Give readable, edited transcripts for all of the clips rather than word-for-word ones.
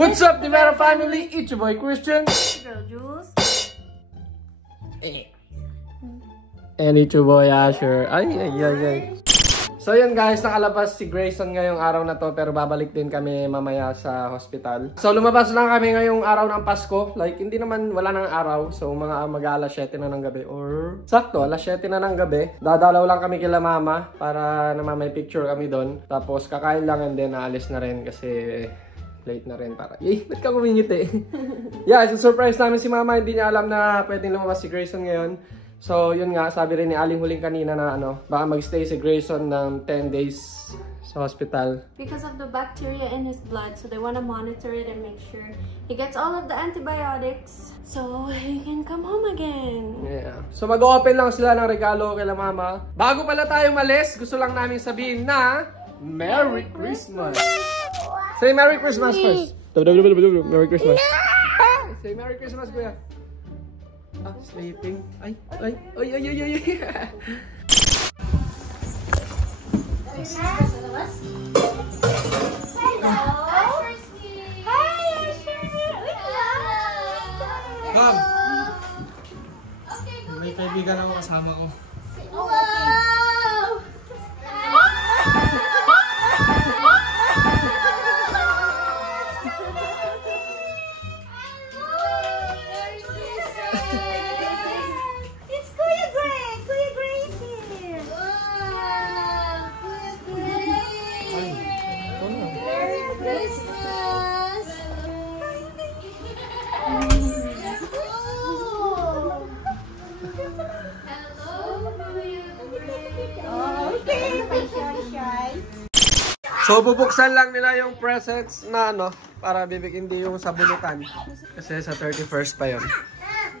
What's up, Divera family? It's your boy Christian. Girl Jules. And it's your boy Asher. Ay. So yun guys, nakalabas si Grayson ngayong araw na to, pero babalik din kami mamaya sa hospital. So lumabas lang kami ngayong araw ng Pasko. Like hindi naman wala nang araw. So mga mag-alas 7 na ng gabi. Or sakto, alas 7 na ng gabi. Dadalaw lang kami kila mama para naman may picture kami doon. Tapos kakain lang and then aalis na rin kasi late na rin para. Yay, ba't ka kumingiti? Yeah, surprise namin si mama. Hindi niya alam na pwedeng lumabas si Grayson ngayon. So, yun nga, sabi rin ni Aling Huling kanina na baka mag-stay si Grayson ng 10 days sa hospital. Because of the bacteria in his blood, so they want to monitor it and make sure he gets all of the antibiotics so he can come home again. Yeah. So, mag-open lang sila ng regalo kay mama. Bago pala tayo malis, gusto lang namin sabihin na Merry Christmas! Say Merry Christmas first! Merry Christmas! Say Merry Christmas, kuya! Ah, sleeping. Ay. Ma'am! May kaibigan ako kasama ko. Wow! So, bubuksan lang nila yung presents na para bibigyan din yung sabunutan. Kasi sa 31st pa yun.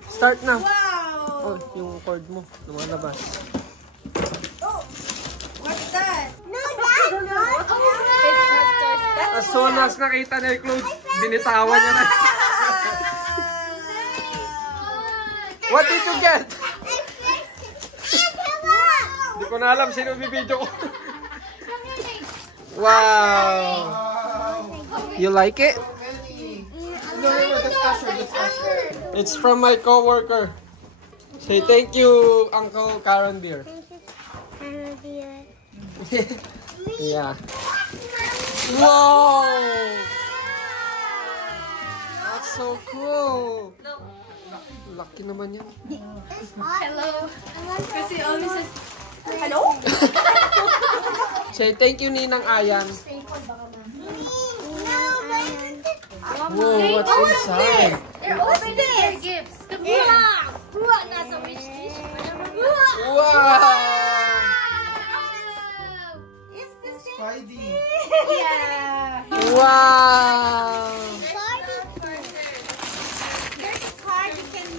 Start na! Oh, yung cord mo, lumalabas. Oh! What's that? No, Dad! No! As soon as nakita niya yung clothes, binitawan niya na. What did you get? Hindi ko na alam sino bibidyo ko. Wow! You like it? No, that's Asher. It's from my coworker. Say thank you, Uncle Karen Beer. Yeah. Wow! That's so cool. Lucky naman yan. Hello. Kasi always says, hello? Say thank you, Ninang Ayan. Whoa, what's inside? They're open their gifts. Nasa wish list. Wow! It's the same. Spidey. Yeah. Wow! There's a card you can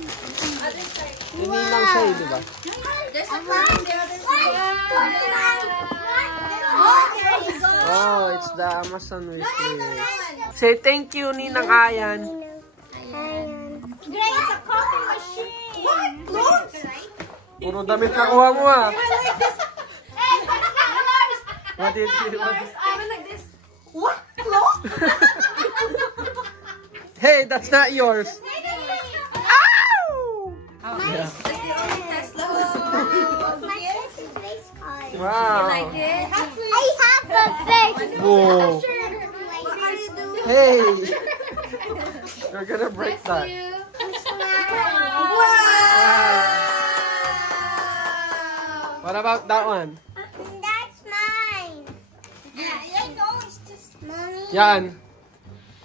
other side. Ninang siya, di ba? There's a card on the other side. Oh, it's the Amazon wish list. Say thank you, Ninang Ayan. Great, it's a coffee machine. What? Clothes? Puro damit nakuha mo ah. I like this. Hey, What did you want? I like this. What? Clothes? Hey, that's not yours. Ow! Yeah. That's the only Tesla. Wow. Like it? I have a face. Whoa. What are you doing? Hey. You're gonna break that. What about that one? That's mine. Yeah, I know it's just mommy. Yan.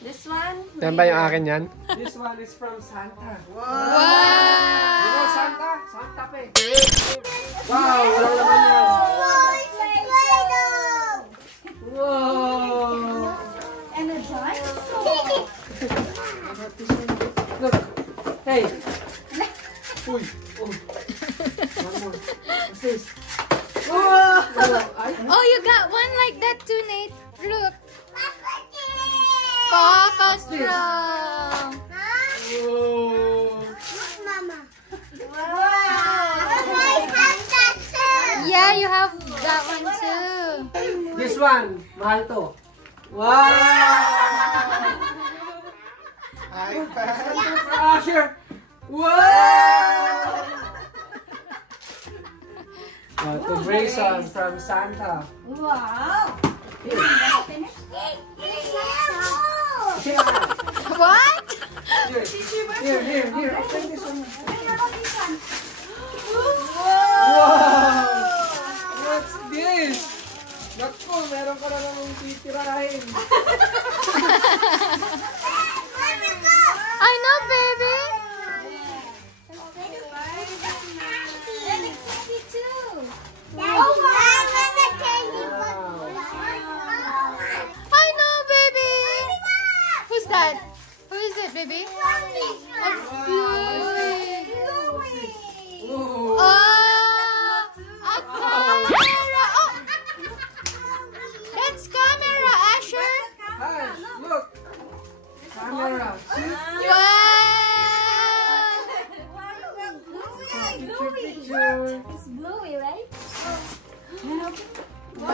This one? Yan ba yung akin yan? This one is from Santa. Wow! You know Santa? Santa pa eh. Wow! Walang laman yan. Wow! And a giant Look. Hey. Uy. Oh. One more. What's this? Wow! Oh, you got one like that too, Nate. Look. Coco straw. Whoa! Mama. Yeah, you have that one too. This one, mahal to. Wow! For Asher. Wow! To Grayson from Santa. Wow. What? Here. Take this one. Wow! What's this? Naku, meron ka na namang titirahin. I know, baby. I know, baby. Who's that? Who is it, baby? It's Bluey. Ooh. Oh, a camera. Oh, it's camera, Asher. Ash, look. Camera. Wow. Picture. It's Bluey, right? Wow.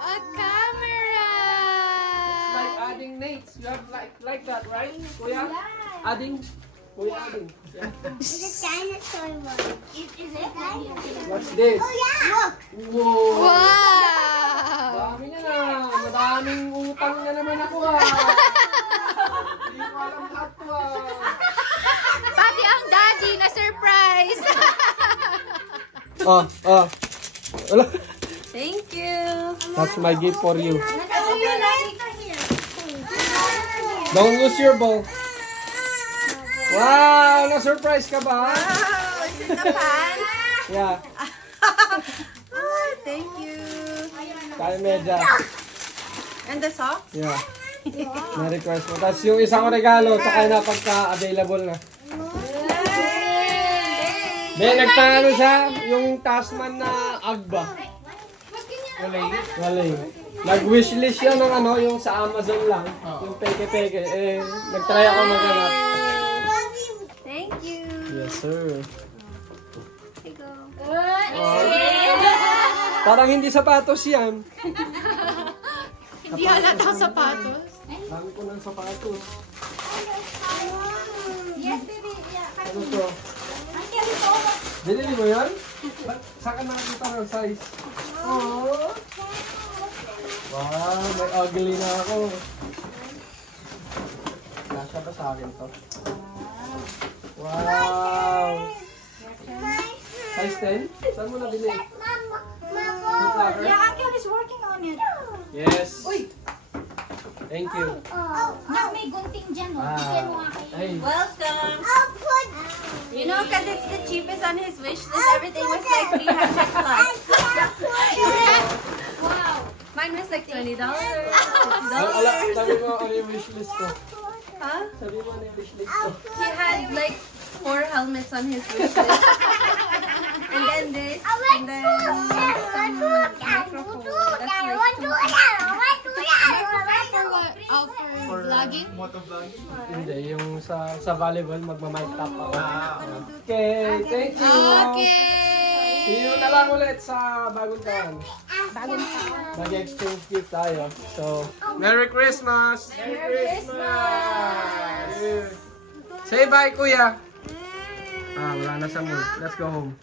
A camera. Like adding Nates. You have like that, right? Kuya? Adding. Kuya adding. Yeah. It's a dinosaur one. Is it? What's this? Oh, yeah. Look. Whoa. Wow. Dami niya na. Madaming utang na naman ako ah. Hindi ko alam lahat to ah. Pati ang daddy na surprise. Oh. Wala. Thank you. That's my gift for you. Oh, you like Don't lose your ball. Wow! Na-surprise ka ba? Oh, is it the pants? Yeah. Thank you. Kaya medya. And the socks? Yeah. Merry Christmas. Tapos yung isang regalo, tsaka na pagka-available na. Then, nagtano siya, yung Tasman na Agba. Walay. Nag-wishlist siya ng ano, yung sa Amazon lang. Yung peke-peke. Eh, nag-try ako maghanap. Thank you. Yes, sir. Here you go. Parang hindi sapatos yan. Hindi halata ang sapatos. Dami ko ng sapatos. Yes, baby. Yeah. Ano to? Binili mo yan? Saan ka nakakita ng size? Oh. Wow, may ugly na ako. Kasha ba sa akin to? Wow! Size 10? Saan mo nabili? Foot Locker? Yeah, Uncle is working on it. Yes! Thank you. Na, may gunting dyan, oh. Wow. Hey, Welcome. I'll put... You know, because it's the cheapest on his wish list, everything was like 300 plus. Wow. Mine was like $20. ala, sabi mo ano yung wishlist ko. Huh? Sabi mo ano yung wishlist ko. He had like 4 helmets on his wish list. And then this, and then some microphone. That's like 2. For what? Oh, for vlogging? Hindi, yung sa volleyball, magma-mic top ako. Okay, thank you. Okay. See you na lang ulit sa bagong taon. Mag-exchange gift tayo. So, Merry Christmas! Merry Christmas! Say bye, kuya! Ah, wala na sa mood. Let's go home.